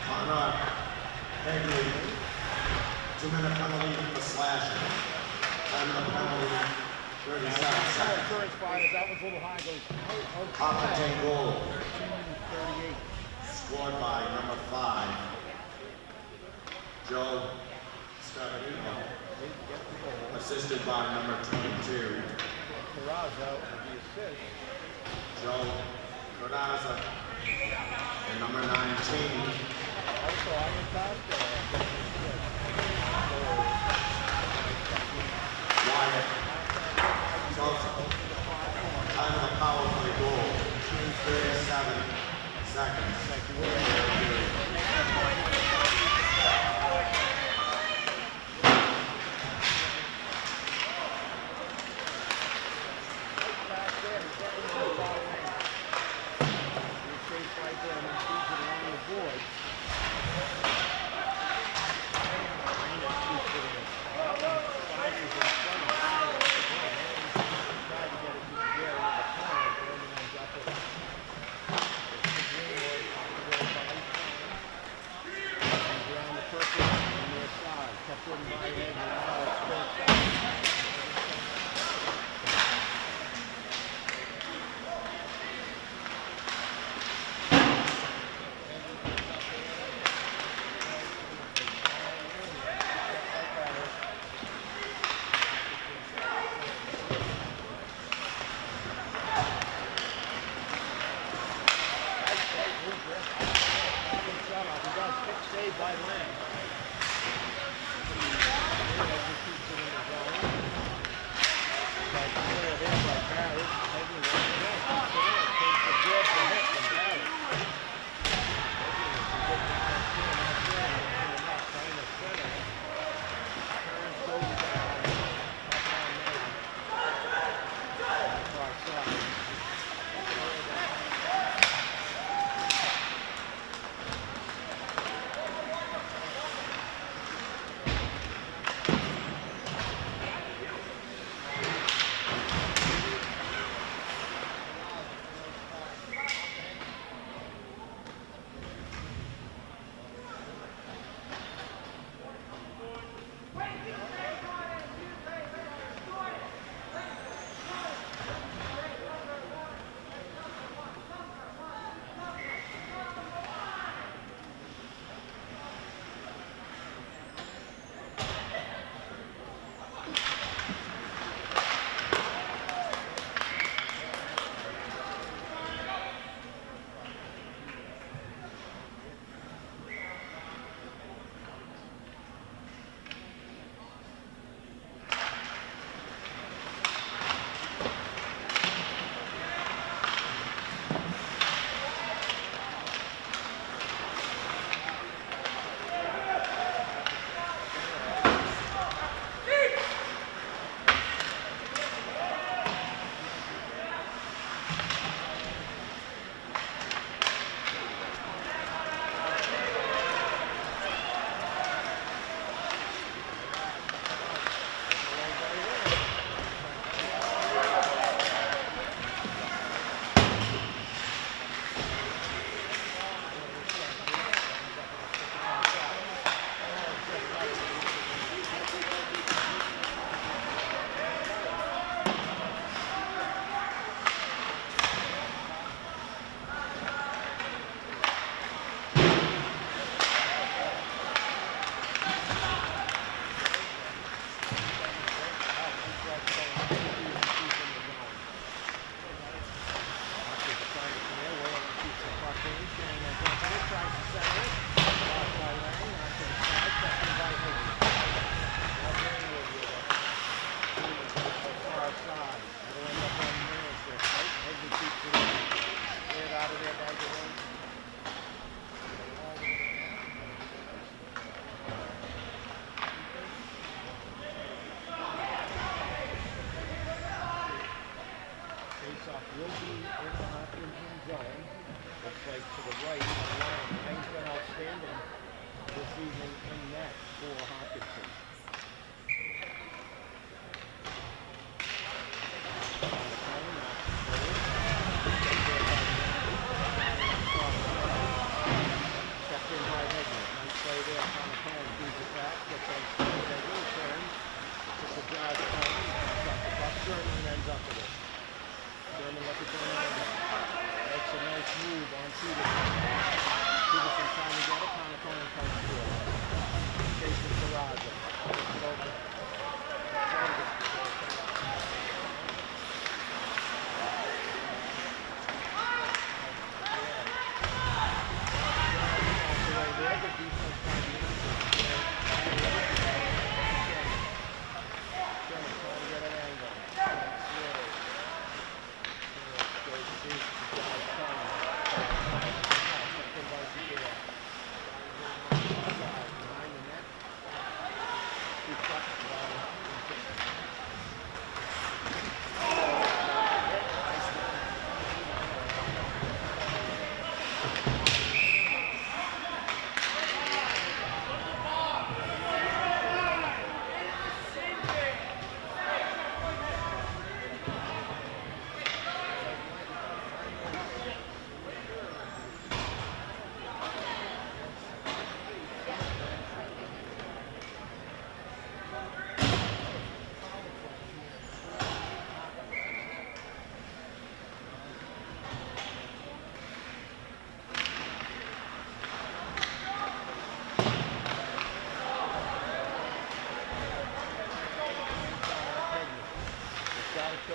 On Hagley, 2-minute penalty for slashing. 10-minute penalty, 37 seconds. Hopkinton goal. Scored by number 5, Joe Scarpino. Assisted by number 22, Joe Cardaza. And number 19, Wyatt Joseph. Time of the power play goal, 37 seconds.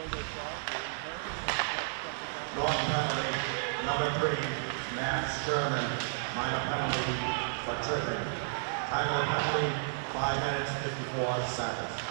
Norton penalty, number 3, Max Sherman, minor penalty for tripping. Time of the penalty, 5 minutes, 54 seconds.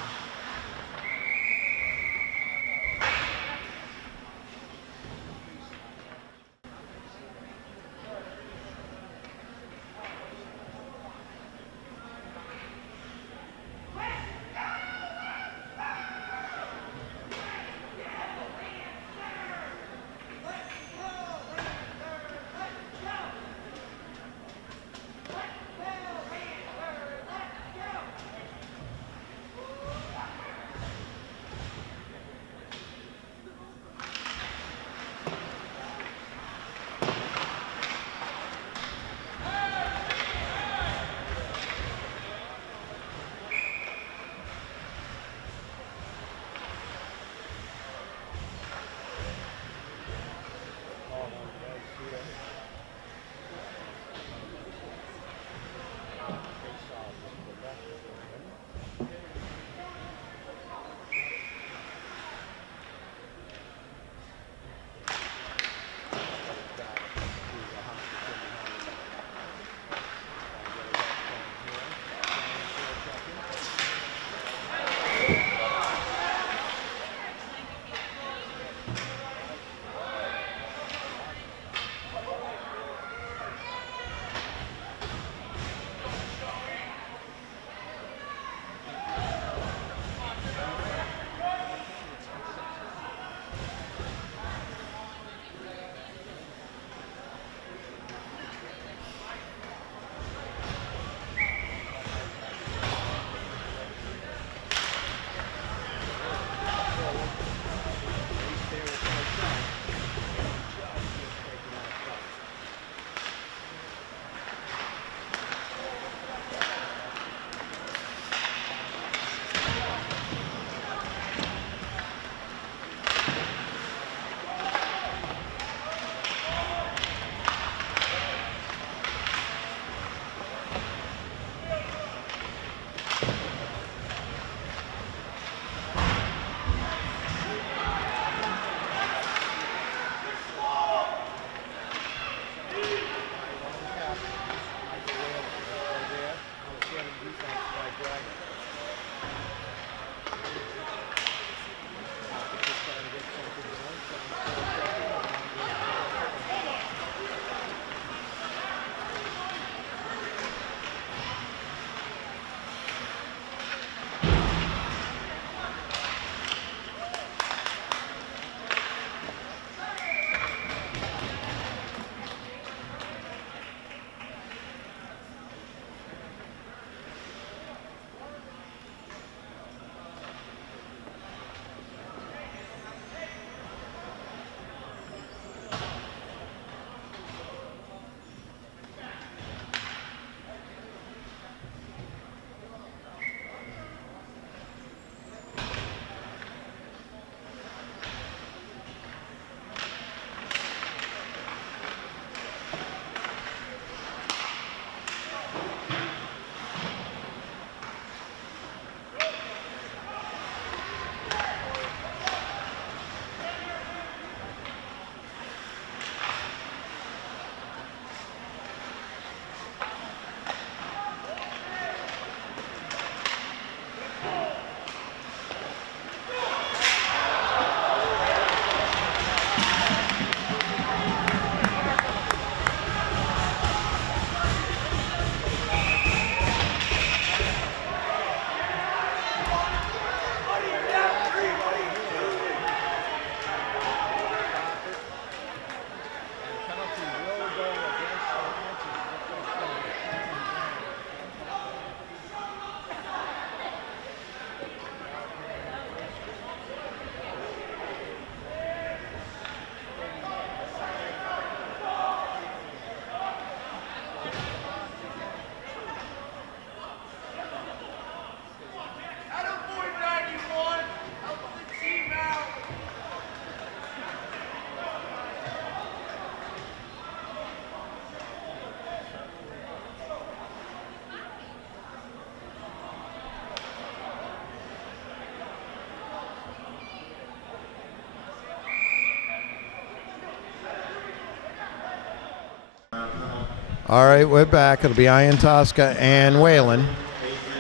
All right, we're back. It'll be Ian Tosca and Whalen.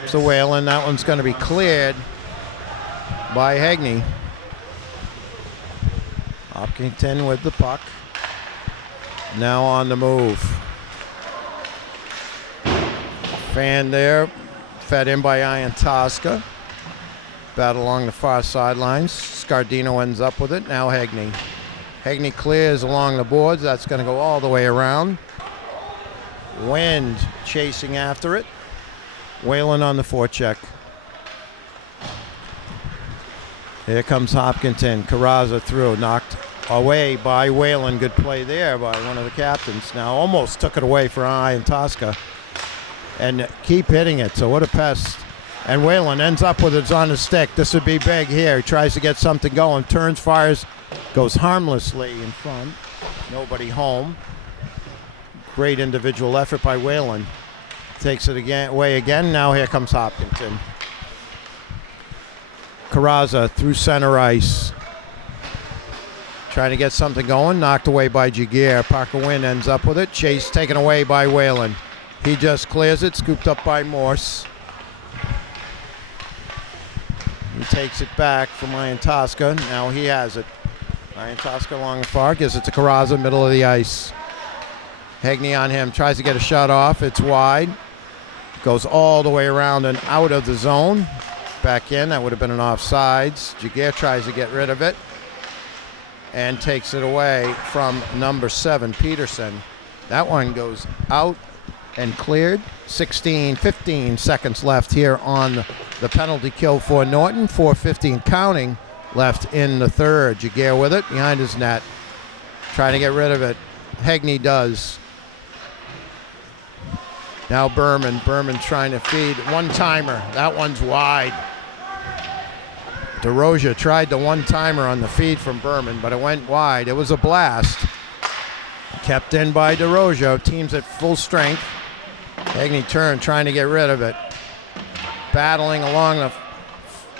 So Whalen, that one's going to be cleared by Hegney. Hopkinton with the puck. Now on the move. Fan there, fed in by Ian Tosca. Battle along the far sidelines. Scardino ends up with it. Now Hegney. Hegney clears along the boards. That's going to go all the way around. Wind chasing after it. Whalen on the forecheck. Here comes Hopkinton. Carrazza through. Knocked away by Whalen. Good play there by one of the captains. Now almost took it away for Ian Tosca. And keep hitting it. So what a pest. And Whalen ends up with it on his stick. This would be big here. He tries to get something going. Turns, fires, goes harmlessly in front. Nobody home. Great individual effort by Whalen. Takes it away again. Now here comes Hopkinton. Carrazza through center ice. Trying to get something going. Knocked away by Jaguar. Parker Wynn ends up with it. Chase taken away by Whalen. He just clears it. Scooped up by Morse. He takes it back from Ian Tosca. Now he has it. Ian Tosca along the far. Gives it to Carrazza, middle of the ice. Hegney on him. Tries to get a shot off. It's wide. Goes all the way around and out of the zone. Back in. That would have been an offsides. Jaguar tries to get rid of it. And takes it away from number 7, Peterson. That one goes out and cleared. 15 seconds left here on the penalty kill for Norton. 4:15 counting left in the third. Jaguar with it behind his net. Trying to get rid of it. Hegney does. Now Berman. Berman trying to feed. One-timer. That one's wide. DeRosia tried the one-timer on the feed from Berman, but it went wide. It was a blast. Kept in by DeRosia. Team's at full strength. Hegney turned, trying to get rid of it. Battling along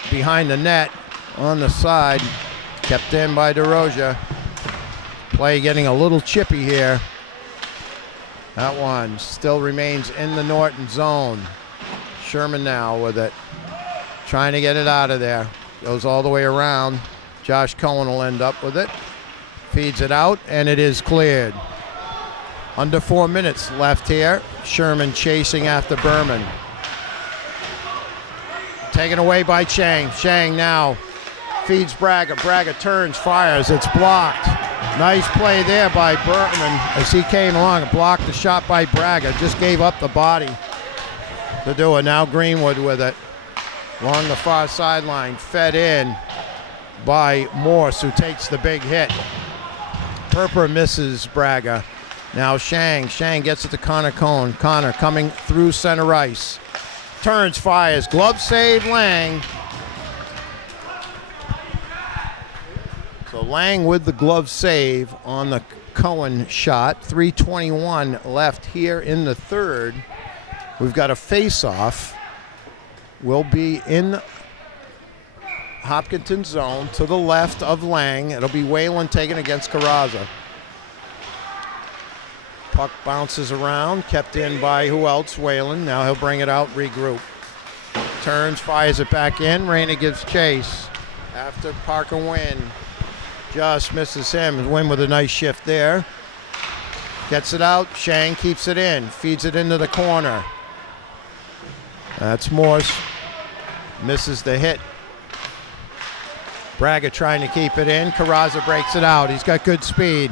behind the net on the side. Kept in by DeRosia. Play getting a little chippy here. That one still remains in the Norton zone. Sherman now with it. Trying to get it out of there. Goes all the way around. Josh Cohen will end up with it. Feeds it out, and it is cleared. Under 4 minutes left here. Sherman chasing after Berman. Taken away by Chang. Chang now feeds Braga. Braga turns, fires. It's blocked. Nice play there by Berman as he came along and blocked the shot by Braga. Just gave up the body to do it. Now Greenwood with it. Along the far sideline. Fed in by Morse, who takes the big hit. Purper misses Braga. Now Shang. Shang gets it to Connor Cohn. Connor coming through center ice. Turns, fires. Glove save, Lang. So Lang with the glove save on the Cohen shot. 3:21 left here in the third. We've got a face-off. Will be in Hopkinton zone to the left of Lang. It'll be Whalen taken against Carrazza. Puck bounces around, kept in by who else? Whalen. Now he'll bring it out, regroup. Turns, fires it back in. Reyna gives chase. After Parker Wynn. Just misses him. Wynn with a nice shift there. Gets it out. Shang keeps it in. Feeds it into the corner. That's Morse. Misses the hit. Braga trying to keep it in. Carrazza breaks it out. He's got good speed.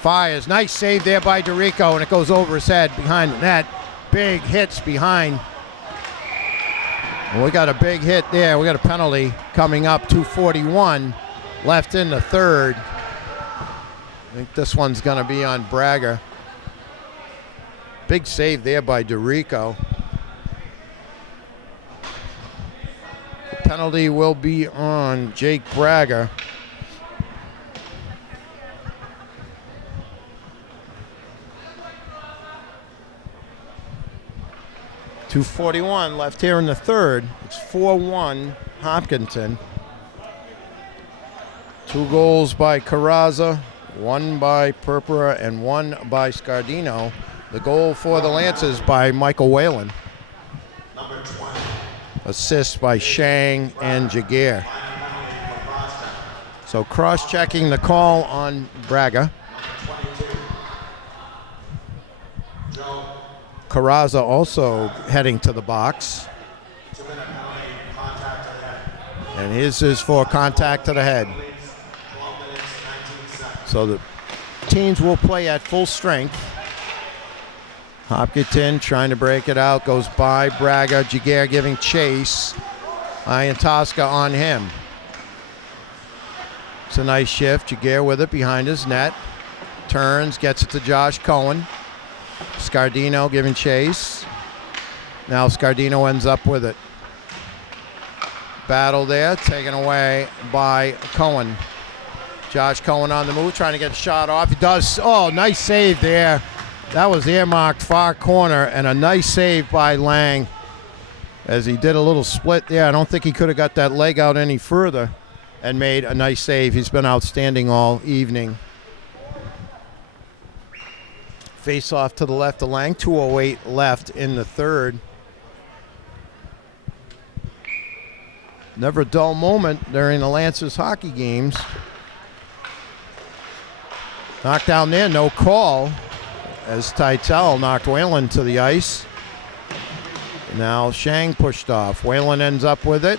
Fires. Nice save there by DeRico, and it goes over his head behind the net. Big hits behind. Well, we got a big hit there. We got a penalty coming up. 2:41 left in the third. I think this one's going to be on Braga. Big save there by DeRico. The penalty will be on Jake Braga. .241 left here in the third. It's 4-1 Hopkinton. 2 goals by Carrazza, 1 by Purpura, and 1 by Scardino. The goal for the Lancers by Michael Whalen. Number 20. Assist by Shang and Jaguar. So cross-checking the call on Braga. Carrazza also heading to the box. And his is for contact to the head. So the teams will play at full strength. Hopkinton trying to break it out, goes by Braga. Jaguar giving chase. Ian Tosca on him. It's a nice shift. Jaguar with it behind his net. Turns, gets it to Josh Cohen. Scardino giving chase. Now Scardino ends up with it. Battle there, taken away by Cohen. Josh Cohen on the move, trying to get a shot off. He does. Oh, nice save there. That was earmarked far corner, and a nice save by Lang as he did a little split there. I don't think he could have got that leg out any further and made a nice save. He's been outstanding all evening. Face off to the left of Lang, 2:08 left in the third. Never a dull moment during the Lancers hockey games. Knocked down there, no call, as Titel knocked Whalen to the ice. Now Shang pushed off. Whalen ends up with it.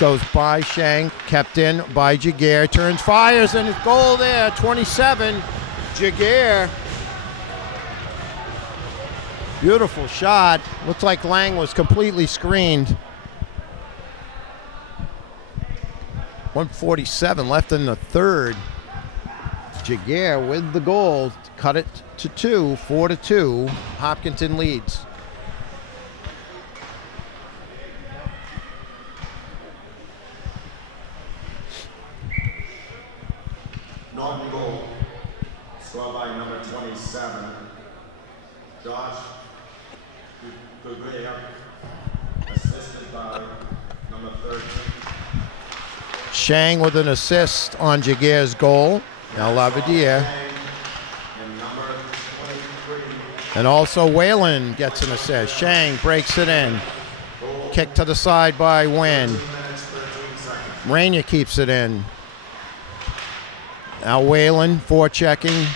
Goes by Shang, kept in by Jaguar. Turns, fires, and his goal there, 27, Jaguar. Beautiful shot. Looks like Lang was completely screened. 1:47 left in the third. Jaguar with the goal, cut it to 2, 4-2. Hopkinton leads. Norton goal, scored by number 27, Josh Guglia, assisted by number 13. Shang with an assist on Jaguar's goal. Now Lavadier. And also Whalen gets an assist. Shang breaks it in. Kick to the side by Nguyen. Rainier keeps it in. Now Whalen forechecking.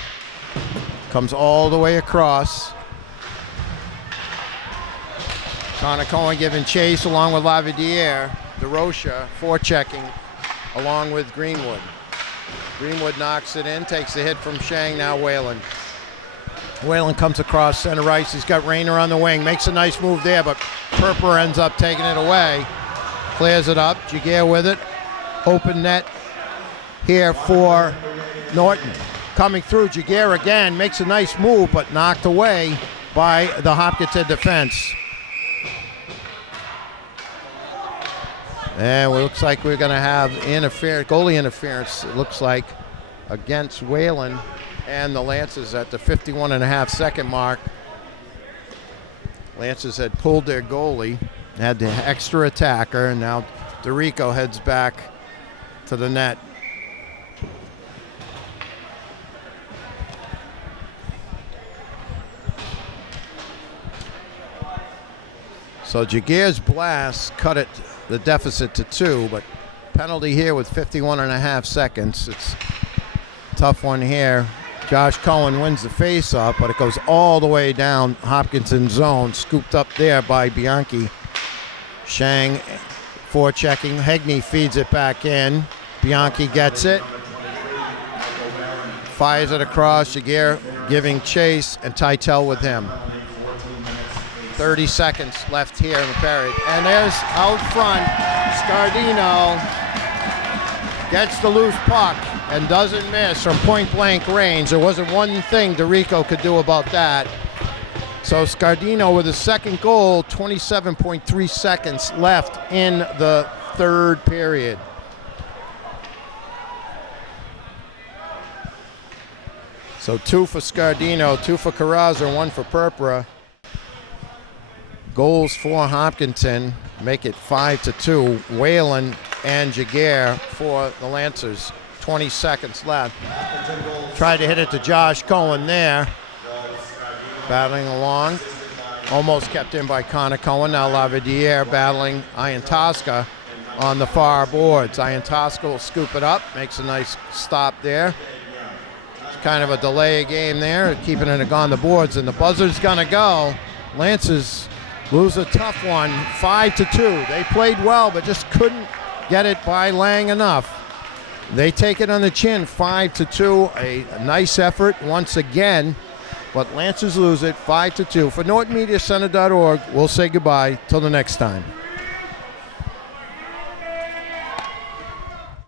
Comes all the way across. Connor Cohen giving chase along with Lavadier. DeRocha forechecking along with Greenwood. Greenwood knocks it in, takes the hit from Shang, now Whalen. Whalen comes across center ice. He's got Rayner on the wing, makes a nice move there, but Perper ends up taking it away. Clears it up, Jaguar with it. Open net here for Norton. Coming through, Jaguar again, makes a nice move, but knocked away by the Hopkinton defense. And it looks like we're going to have goalie interference, it looks like, against Whalen and the Lancers at the 51.5-second mark. Lancers had pulled their goalie, had the extra attacker, and now DeRico heads back to the net. So Jaguar's blast cut the deficit to 2, but penalty here with 51.5 seconds. It's a tough one here. Josh Cohen wins the face-off, but it goes all the way down Hopkinton zone, scooped up there by Bianchi. Shang forechecking. Hegney feeds it back in. Bianchi gets it. Fires it across. Jaguar giving chase, and Titel with him. 30 seconds left here in the period. And there's out front, Scardino gets the loose puck and doesn't miss from point-blank range. There wasn't one thing DeRico could do about that. So Scardino with his second goal, 27.3 seconds left in the third period. So 2 for Scardino, 2 for Carrazza, 1 for Purpura. Goals for Hopkinton make it 5-2. Whalen and Jaguar for the Lancers. 20 seconds left. Tried to hit it to Josh Cohen there. battling along. Almost kept in by Connor Cohen. Now Lavadier battling Ian Tosca on the far boards. Ian Tosca will scoop it up, makes a nice stop there. It's kind of a delay game there, keeping it on the boards, and the buzzer's gonna go. Lancers lose a tough one, 5-2. They played well, but just couldn't get it by Lang enough. They take it on the chin, 5-2. A nice effort once again, but Lancers lose it, 5-2. For NortonMediaCenter.org, we'll say goodbye till the next time.